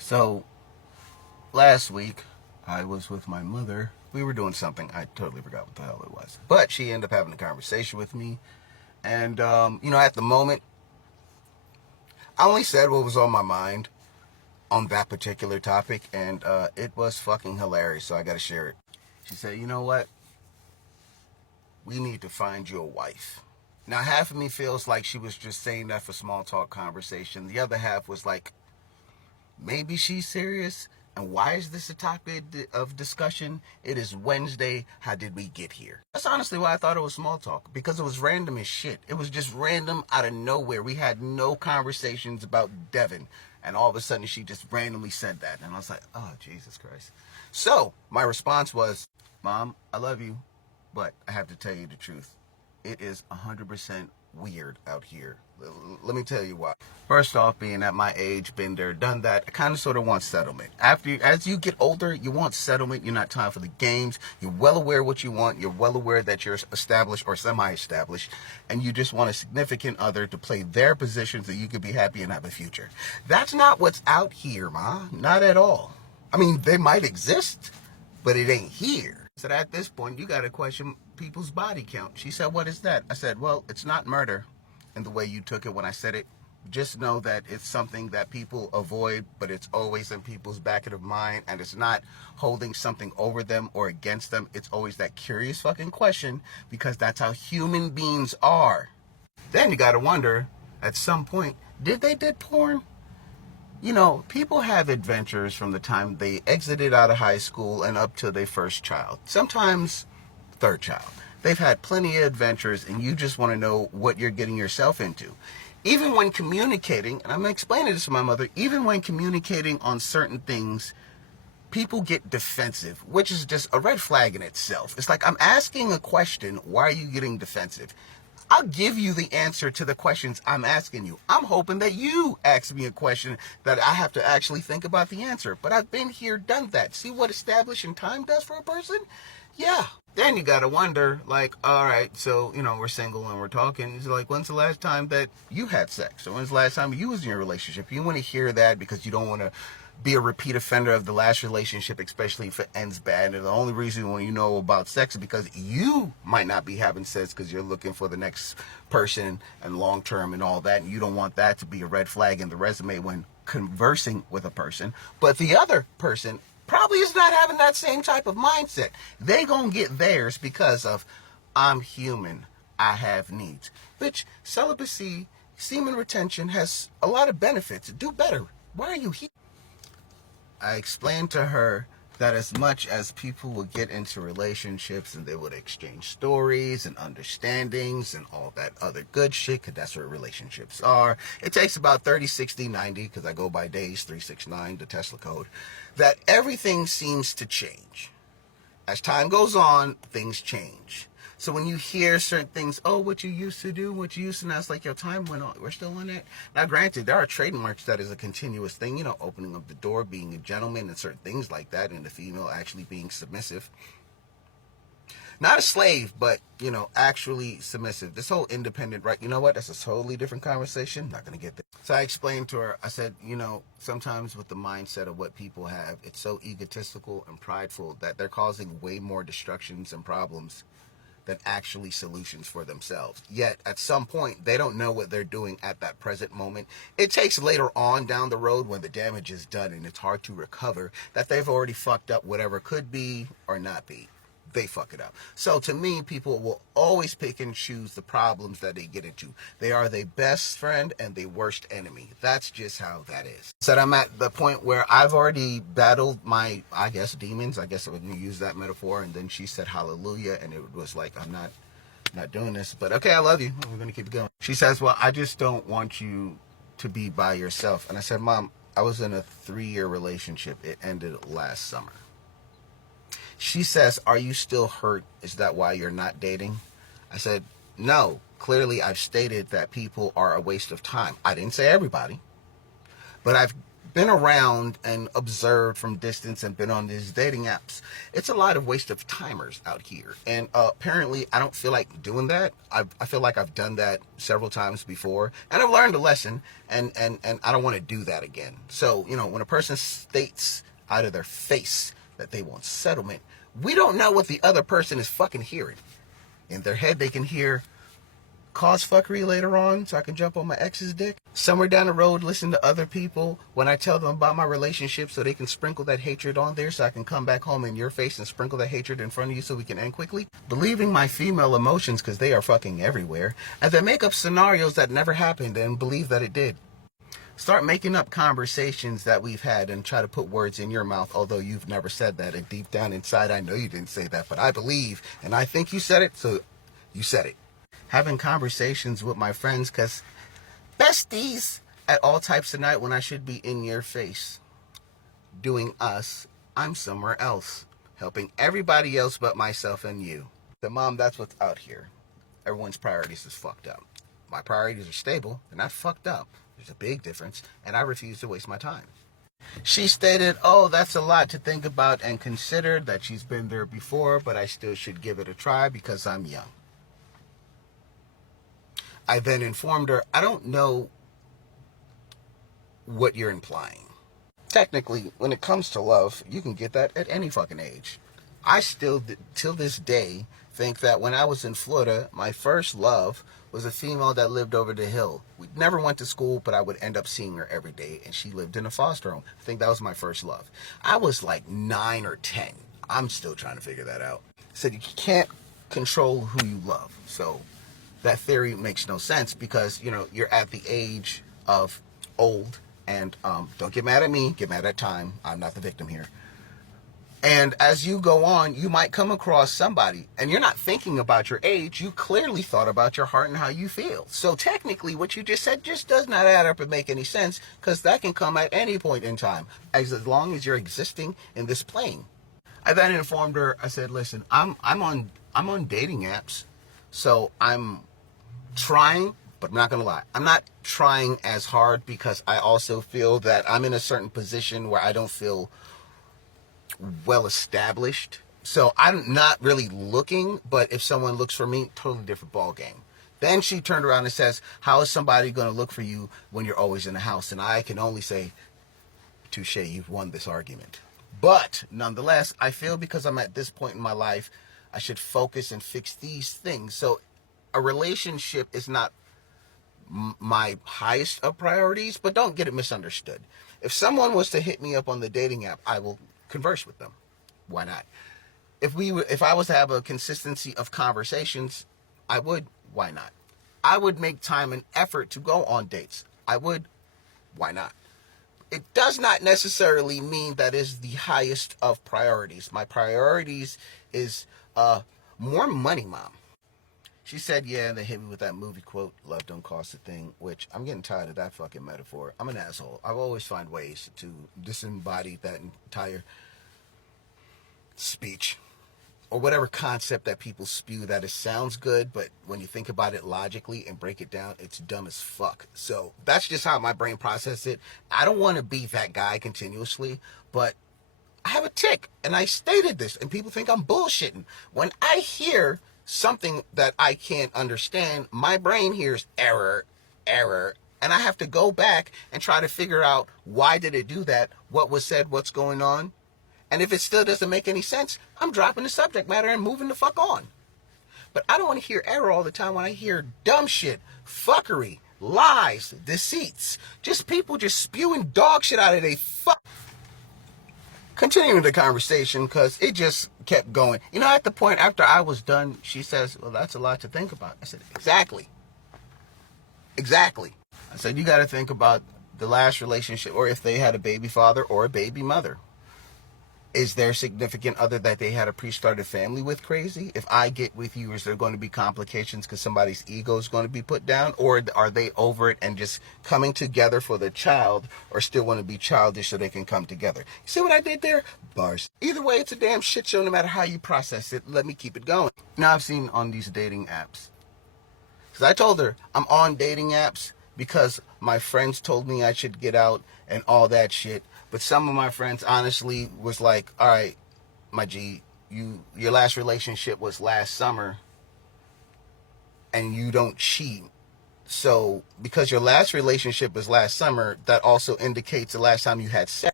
So last week, I was with my mother. We were doing something. I totally forgot what the hell it was. But she ended up having a conversation with me. And, at the moment, I only said what was on my mind on that particular topic. And it was fucking hilarious. So I got to share it. She said, you know what? We need to find you a wife. Now, half of me feels like she was just saying that for small talk conversation. The other half was like, maybe she's serious. And why is this a topic of discussion? It is Wednesday. How did we get here? That's honestly why I thought it was small talk, because it was random as shit. It was just random out of nowhere. We had no conversations about Devin. And all of a sudden she just randomly said that. And I was like, oh, Jesus Christ. So my response was, Mom, I love you, but I have to tell you the truth. It is 100% weird out here. Let me tell you why. First off, being at my age, been there, done that, I kind of sort of want settlement. As you get older, you want settlement. You're not time for the games. You're well aware what you want. You're well aware that you're established or semi-established, and you just want a significant other to play their position so you can be happy and have a future. That's not what's out here, Ma. Not at all. I mean, they might exist, but it ain't here. So at this point, you got to question people's body count. She said, what is that? I said, well, it's not murder in the way you took it when I said it. Just know that it's something that people avoid, but it's always in people's back of their mind, and it's not holding something over them or against them. It's always that curious fucking question, because that's how human beings are. Then you got to wonder, at some point, did they did porn? People have adventures from the time they exited out of high school and up to their first child. Sometimes third child. They've had plenty of adventures, and you just want to know what you're getting yourself into. Even when communicating, and I'm explaining this to my mother, even when communicating on certain things, people get defensive, which is just a red flag in itself. It's like, I'm asking a question, why are you getting defensive? I'll give you the answer to the questions I'm asking you. I'm hoping that you ask me a question that I have to actually think about the answer. But I've been here, done that. See what establishing time does for a person? Yeah. Then you gotta wonder, like, all right, so, we're single and we're talking. It's like, when's the last time that you had sex? Or when's the last time you was in your relationship? You want to hear that because you don't want to be a repeat offender of the last relationship, especially if it ends bad. And the only reason when you know about sex is because you might not be having sex because you're looking for the next person and long term and all that. And you don't want that to be a red flag in the resume when conversing with a person. But the other person probably is not having that same type of mindset. They gonna get theirs because of, I'm human, I have needs. Bitch, celibacy, semen retention has a lot of benefits. Do better. Why are you here? I explained to her that as much as people would get into relationships and they would exchange stories and understandings and all that other good shit, because that's what relationships are, it takes about 30, 60, 90, because I go by days, 369, the Tesla code, that everything seems to change. As time goes on, things change. So when you hear certain things, oh, what you used to do, what you used to, now it's like your time went on. We're still on that. Now, granted, there are trademarks that is a continuous thing, opening up the door, being a gentleman, and certain things like that, and the female actually being submissive. Not a slave, but, actually submissive. This whole independent, right? You know what? That's a totally different conversation. Not going to get there. So I explained to her, I said, sometimes with the mindset of what people have, it's so egotistical and prideful that they're causing way more destructions and problems than actually solutions for themselves. Yet, at some point, they don't know what they're doing at that present moment. It takes later on down the road when the damage is done and it's hard to recover that they've already fucked up whatever could be or not be. They fuck it up. So to me, people will always pick and choose the problems that they get into. They are their best friend and their worst enemy. That's just how that is. Said I'm at the point where I've already battled my, I guess, demons. I guess I would use that metaphor. And then she said hallelujah. And it was like, I'm not doing this. But okay, I love you. We're going to keep it going. She says, well, I just don't want you to be by yourself. And I said, Mom, I was in a 3-year relationship. It ended last summer. She says, are you still hurt? Is that why you're not dating? I said, no. Clearly, I've stated that people are a waste of time. I didn't say everybody, but I've been around and observed from distance and been on these dating apps, it's a lot of waste of timers out here. And apparently I don't feel like doing that. I feel like I've done that several times before, and I've learned a lesson, and I don't want to do that again. So, you know, when a person states out of their face that they want settlement, we don't know what the other person is fucking hearing. In their head, they can hear cause fuckery later on so I can jump on my ex's dick. Somewhere down the road, listen to other people when I tell them about my relationship so they can sprinkle that hatred on there so I can come back home in your face and sprinkle that hatred in front of you so we can end quickly. Believing my female emotions because they are fucking everywhere, and then make up scenarios that never happened and believe that it did. Start making up conversations that we've had and try to put words in your mouth, although you've never said that. And deep down inside, I know you didn't say that, but I believe and I think you said it, so you said it. Having conversations with my friends because besties at all types of night when I should be in your face. Doing us, I'm somewhere else. Helping everybody else but myself and you. The mom, that's what's out here. Everyone's priorities is fucked up. My priorities are stable. They're not fucked up. There's a big difference, and I refuse to waste my time. She stated, oh, that's a lot to think about and consider, that she's been there before, but I still should give it a try because I'm young. I then informed her, I don't know what you're implying. Technically, when it comes to love, you can get that at any fucking age. I still, till this day, think that when I was in Florida, my first love was a female that lived over the hill. We never went to school, but I would end up seeing her every day, and she lived in a foster home. I think that was my first love. I was like 9 or 10. I'm still trying to figure that out. Said you can't control who you love. So that theory makes no sense because, you know, you're at the age of old, and don't get mad at me, get mad at time. I'm not the victim here. And as you go on, you might come across somebody, and you're not thinking about your age. You clearly thought about your heart and how you feel. So technically, what you just said just does not add up and make any sense, because that can come at any point in time, as long as you're existing in this plane. I then informed her. I said, "Listen, I'm on dating apps, so I'm trying, but I'm not gonna lie. I'm not trying as hard because I also feel that I'm in a certain position where I don't feel well established. So I'm not really looking, but if someone looks for me, totally different ball game." Then she turned around and says, how is somebody going to look for you when you're always in the house? And I can only say, touche, you've won this argument. But nonetheless, I feel because I'm at this point in my life, I should focus and fix these things. So a relationship is not my highest of priorities, but don't get it misunderstood. If someone was to hit me up on the dating app, I will converse with them. Why not? If I was to have a consistency of conversations, I would. Why not? I would make time and effort to go on dates. I would. Why not? It does not necessarily mean that is the highest of priorities. My priorities is more money, Mom. She said, yeah, and they hit me with that movie quote, love don't cost a thing, which I'm getting tired of that fucking metaphor. I'm an asshole. I always find ways to disembody that entire speech or whatever concept that people spew that it sounds good, but when you think about it logically and break it down, it's dumb as fuck. So that's just how my brain processes it. I don't want to be that guy continuously, but I have a tick, and I stated this, and people think I'm bullshitting. When I hear something that I can't understand, my brain hears error, and I have to go back and try to figure out why did it do that, what was said, what's going on. And if it still doesn't make any sense, I'm dropping the subject matter and moving the fuck on. But I don't want to hear error all the time when I hear dumb shit, fuckery, lies, deceits, just people just spewing dog shit out of their fuck. Continuing the conversation, because it just kept going. You know, at the point after I was done, she says, well, that's a lot to think about. I said, exactly. I said, you got to think about the last relationship, or if they had a baby father or a baby mother. Is their significant other that they had a pre-started family with crazy? If I get with you, is there going to be complications because somebody's ego is going to be put down? Or are they over it and just coming together for the child, or still want to be childish so they can come together? You see what I did there? Bars. Either way, it's a damn shit show no matter how you process it. Let me keep it going. Now I've seen on these dating apps. Because I told her I'm on dating apps because My friends told me I should get out and all that shit. But some of my friends honestly was like, all right, my G, your last relationship was last summer and you don't cheat. So because your last relationship was last summer, that also indicates the last time you had sex